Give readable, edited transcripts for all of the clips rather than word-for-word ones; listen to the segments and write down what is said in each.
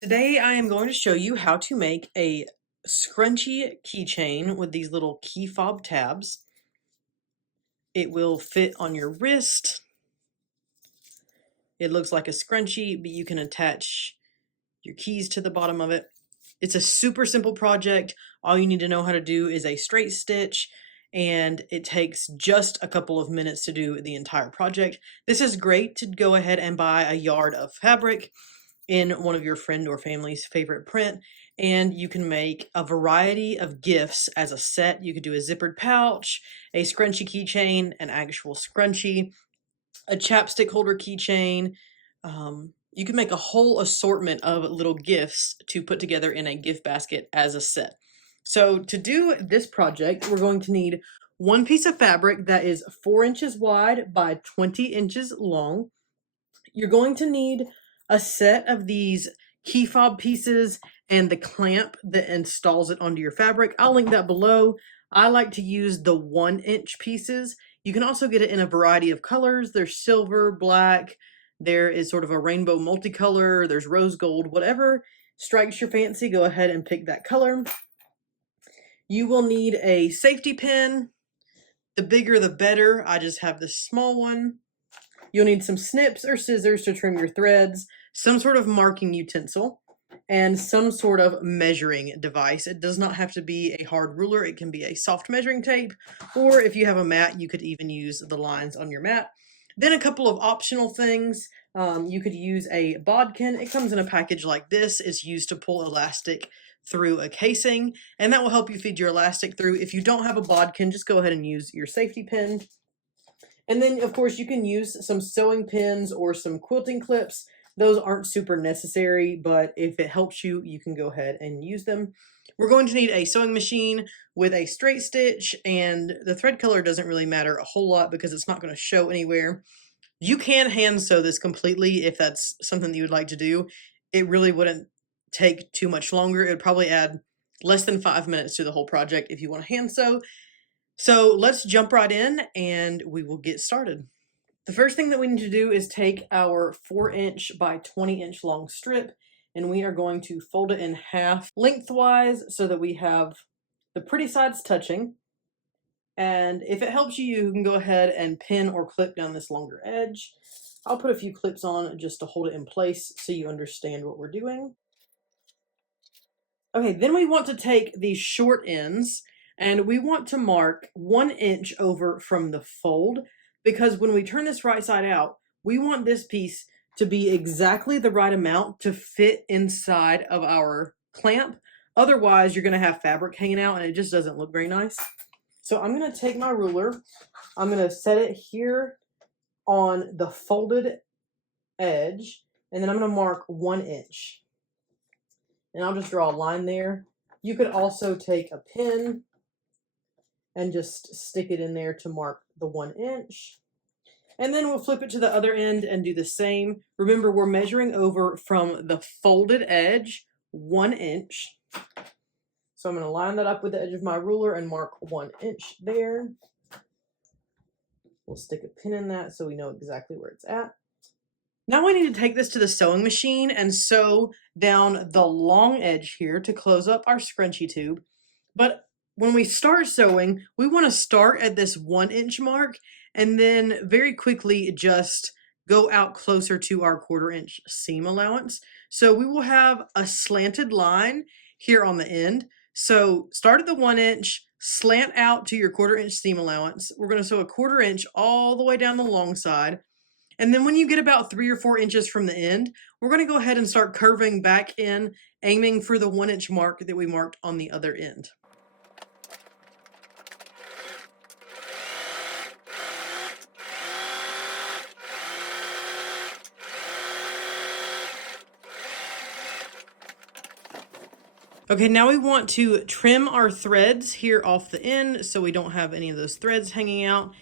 Today I am going to show you how to make a scrunchy keychain with these little key fob tabs. It will fit on your wrist. It looks like a scrunchie, but you can attach your keys to the bottom of it. It's a super simple project. All you need to know how to do is a straight stitch, and it takes just a couple of minutes to do the entire project. This is great to go ahead and buy a yard of fabric in one of your friend or family's favorite print, and you can make a variety of gifts as a set. You could do a zippered pouch, a scrunchie keychain, an actual scrunchie, a chapstick holder keychain. You can make a whole assortment of little gifts to put together in a gift basket as a set. So to do this project, we're going to need one piece of fabric that is 4 inches wide by 20 inches long. You're going to need a set of these key fob pieces and the clamp that installs it onto your fabric. I'll link that below. I like to use the 1-inch pieces. You can also get it in a variety of colors. There's silver, black, there is sort of a rainbow multicolor, there's rose gold, whatever strikes your fancy, go ahead and pick that color. You will need a safety pin. The bigger the better. I just have this small one. You'll need some snips or scissors to trim your threads, some sort of marking utensil, and some sort of measuring device. It does not have to be a hard ruler. It can be a soft measuring tape, or if you have a mat, you could even use the lines on your mat. Then a couple of optional things. You could use a bodkin. It comes in a package like this. It's used to pull elastic through a casing, and that will help you feed your elastic through. If you don't have a bodkin, just go ahead and use your safety pin. And then, of course, you can use some sewing pins or some quilting clips. Those aren't super necessary, but if it helps you, you can go ahead and use them. We're going to need a sewing machine with a straight stitch, and the thread color doesn't really matter a whole lot because it's not going to show anywhere. You can hand sew this completely if that's something that you would like to do. It really wouldn't take too much longer. It would probably add less than 5 minutes to the whole project if you want to hand sew. So let's jump right in and we will get started. The first thing that we need to do is take our 4-inch by 20-inch long strip, and we are going to fold it in half lengthwise so that we have the pretty sides touching. And if it helps you, you can go ahead and pin or clip down this longer edge. I'll put a few clips on just to hold it in place so you understand what we're doing. Okay, then we want to take these short ends and we want to mark 1 inch over from the fold, because when we turn this right side out, we want this piece to be exactly the right amount to fit inside of our clamp. Otherwise, you're going to have fabric hanging out and it just doesn't look very nice. So I'm going to take my ruler. I'm going to set it here on the folded edge, and then I'm going to mark 1 inch. And I'll just draw a line there. You could also take a pin and just stick it in there to mark the 1 inch. And then we'll flip it to the other end and do the same. Remember, we're measuring over from the folded edge 1 inch. So I'm going to line that up with the edge of my ruler and mark 1 inch there. We'll stick a pin in that so we know exactly where it's at. Now we need to take this to the sewing machine and sew down the long edge here to close up our scrunchie tube. But when we start sewing, we want to start at this 1 inch mark and then very quickly just go out closer to our 1/4 inch seam allowance. So we will have a slanted line here on the end. So start at the 1 inch, slant out to your 1/4 inch seam allowance. We're going to sew a 1/4 inch all the way down the long side. And then when you get about 3 or 4 inches from the end, we're going to go ahead and start curving back in, aiming for the 1 inch mark that we marked on the other end. Okay, now we want to trim our threads here off the end so we don't have any of those threads hanging out.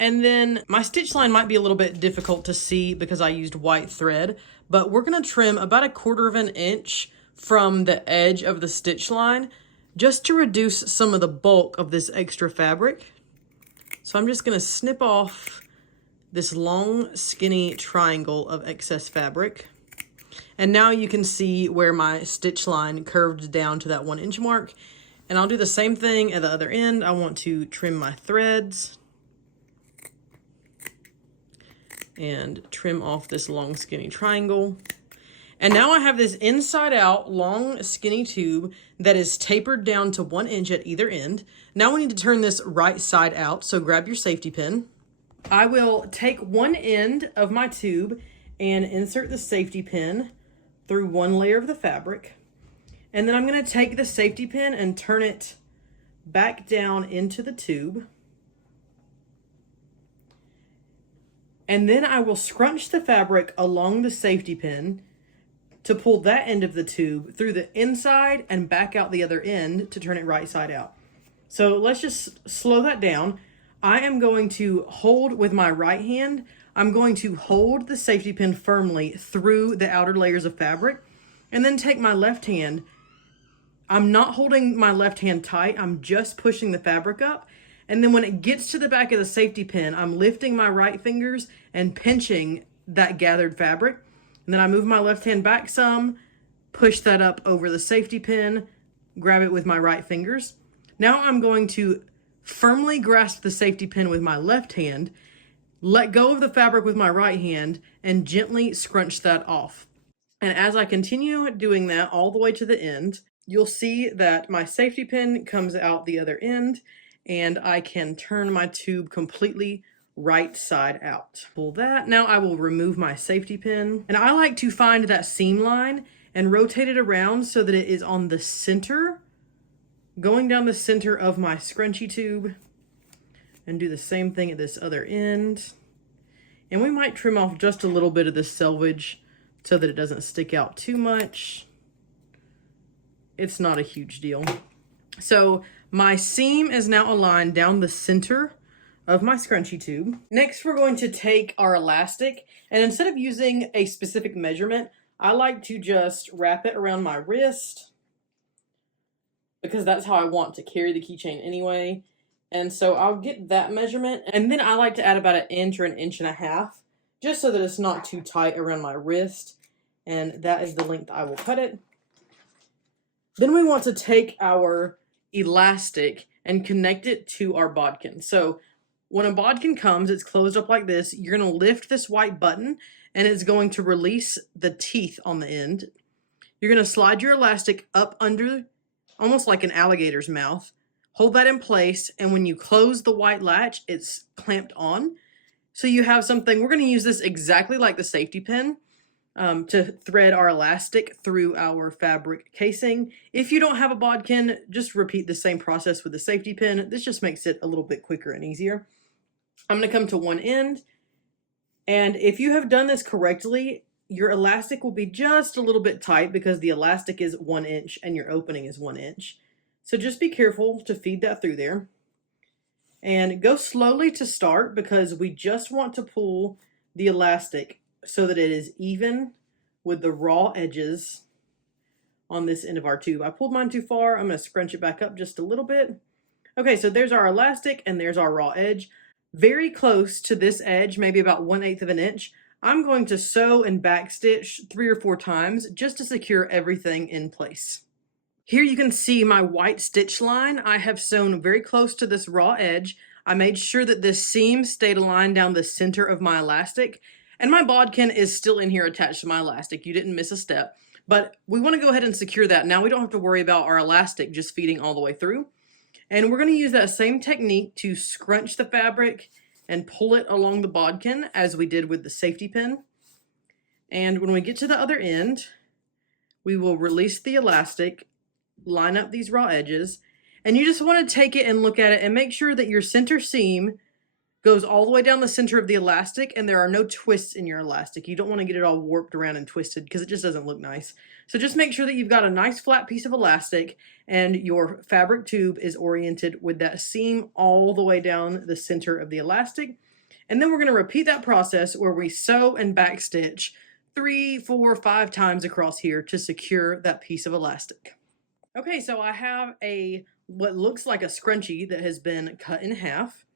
And then my stitch line might be a little bit difficult to see because I used white thread, but we're going to trim about 1/4 inch from the edge of the stitch line just to reduce some of the bulk of this extra fabric. So I'm just going to snip off this long skinny triangle of excess fabric. And now you can see where my stitch line curved down to that 1 inch mark. And I'll do the same thing at the other end. I want to trim my threads and trim off this long skinny triangle. And now I have this inside out long skinny tube that is tapered down to 1 inch at either end. Now we need to turn this right side out, so grab your safety pin. I will take one end of my tube and insert the safety pin through one layer of the fabric. And then I'm going to take the safety pin and turn it back down into the tube. And then I will scrunch the fabric along the safety pin to pull that end of the tube through the inside and back out the other end to turn it right side out. So let's just slow that down. I am going to hold with my right hand. I'm going to hold the safety pin firmly through the outer layers of fabric and then take my left hand. I'm not holding my left hand tight. I'm just pushing the fabric up. And then when it gets to the back of the safety pin, I'm lifting my right fingers and pinching that gathered fabric. And then I move my left hand back some, push that up over the safety pin, grab it with my right fingers. Now I'm going to firmly grasp the safety pin with my left hand, let go of the fabric with my right hand, and gently scrunch that off. And as I continue doing that all the way to the end, you'll see that my safety pin comes out the other end, and I can turn my tube completely right side out. Pull that. Now I will remove my safety pin, and I like to find that seam line and rotate it around so that it is on the center, going down the center of my scrunchie tube, and do the same thing at this other end. And we might trim off just a little bit of the selvage so that it doesn't stick out too much. It's not a huge deal. So my seam is now aligned down the center of my scrunchie tube. Next, we're going to take our elastic, and instead of using a specific measurement, I like to just wrap it around my wrist because that's how I want to carry the keychain anyway. And so I'll get that measurement, and then I like to add about 1 inch or 1.5 inches just so that it's not too tight around my wrist. And that is the length I will cut it. Then we want to take our elastic and connect it to our bodkin. So when a bodkin comes, it's closed up like this. You're going to lift this white button and it's going to release the teeth on the end. You're going to slide your elastic up under, almost like an alligator's mouth. Hold that in place, and when you close the white latch, it's clamped on. So you have something, we're going to use this exactly like the safety pin to thread our elastic through our fabric casing. If you don't have a bodkin, just repeat the same process with the safety pin. This just makes it a little bit quicker and easier. I'm going to come to one end, and if you have done this correctly, your elastic will be just a little bit tight because the elastic is 1 inch and your opening is 1 inch. So just be careful to feed that through there. And go slowly to start because we just want to pull the elastic so that it is even with the raw edges on this end of our tube. I pulled mine too far. I'm going to scrunch it back up just a little bit. Okay, so there's our elastic and there's our raw edge. Very close to this edge, maybe about 1/8 of an inch. I'm going to sew and backstitch 3 or 4 times just to secure everything in place. Here you can see my white stitch line. I have sewn very close to this raw edge. I made sure that this seam stayed aligned down the center of my elastic, and my bodkin is still in here attached to my elastic. You didn't miss a step, but we want to go ahead and secure that. Now we don't have to worry about our elastic just feeding all the way through. And we're going to use that same technique to scrunch the fabric and pull it along the bodkin as we did with the safety pin. And when we get to the other end, we will release the elastic, line up these raw edges, and you just want to take it and look at it and make sure that your center seam goes all the way down the center of the elastic and there are no twists in your elastic. You don't want to get it all warped around and twisted because it just doesn't look nice. So just make sure that you've got a nice flat piece of elastic and your fabric tube is oriented with that seam all the way down the center of the elastic. And then we're going to repeat that process where we sew and backstitch 3, 4, 5 times across here to secure that piece of elastic. Okay, so I have what looks like a scrunchie that has been cut in half.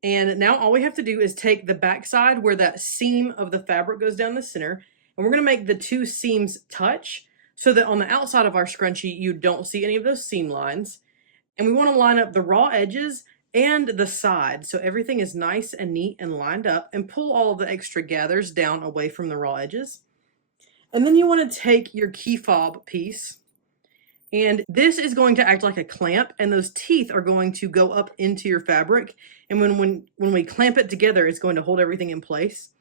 And now all we have to do is take the back side where that seam of the fabric goes down the center, And we're going to make the two seams touch so that on the outside of our scrunchie, you don't see any of those seam lines. And we want to line up the raw edges and the side so everything is nice and neat and lined up, and pull all of the extra gathers down away from the raw edges. And then you want to take your key fob piece, and this is going to act like a clamp, and those teeth are going to go up into your fabric, and when we clamp it together, it's going to hold everything in place.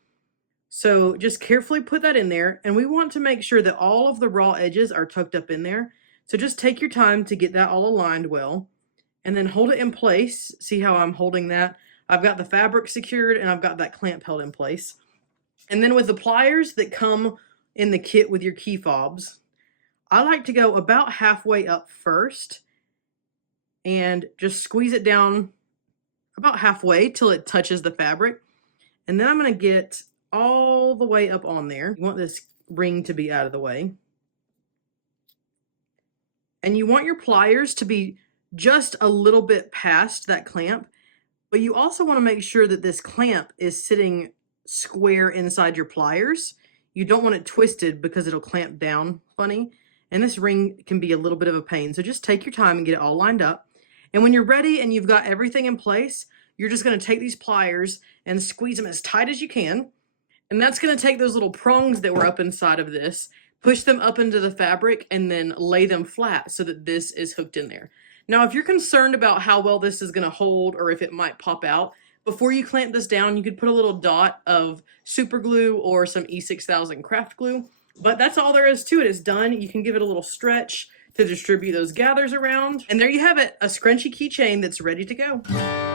So just carefully put that in there, and we want to make sure that all of the raw edges are tucked up in there. So just take your time to get that all aligned well, and then hold it in place. See how I'm holding that? I've got the fabric secured and I've got that clamp held in place. And then with the pliers that come in the kit with your key fobs, I like to go about halfway up first and just squeeze it down about halfway till it touches the fabric. And then I'm going to get all the way up on there. You want this ring to be out of the way. And you want your pliers to be just a little bit past that clamp, but you also want to make sure that this clamp is sitting square inside your pliers. You don't want it twisted because it'll clamp down funny. And this ring can be a little bit of a pain. So just take your time and get it all lined up. And when you're ready and you've got everything in place, you're just going to take these pliers and squeeze them as tight as you can. And that's going to take those little prongs that were up inside of this, push them up into the fabric, and then lay them flat so that this is hooked in there. Now, if you're concerned about how well this is going to hold or if it might pop out, before you clamp this down, you could put a little dot of super glue or some E6000 craft glue. But that's all there is to it. It's done. You can give it a little stretch to distribute those gathers around. And there you have it, a scrunchy keychain that's ready to go.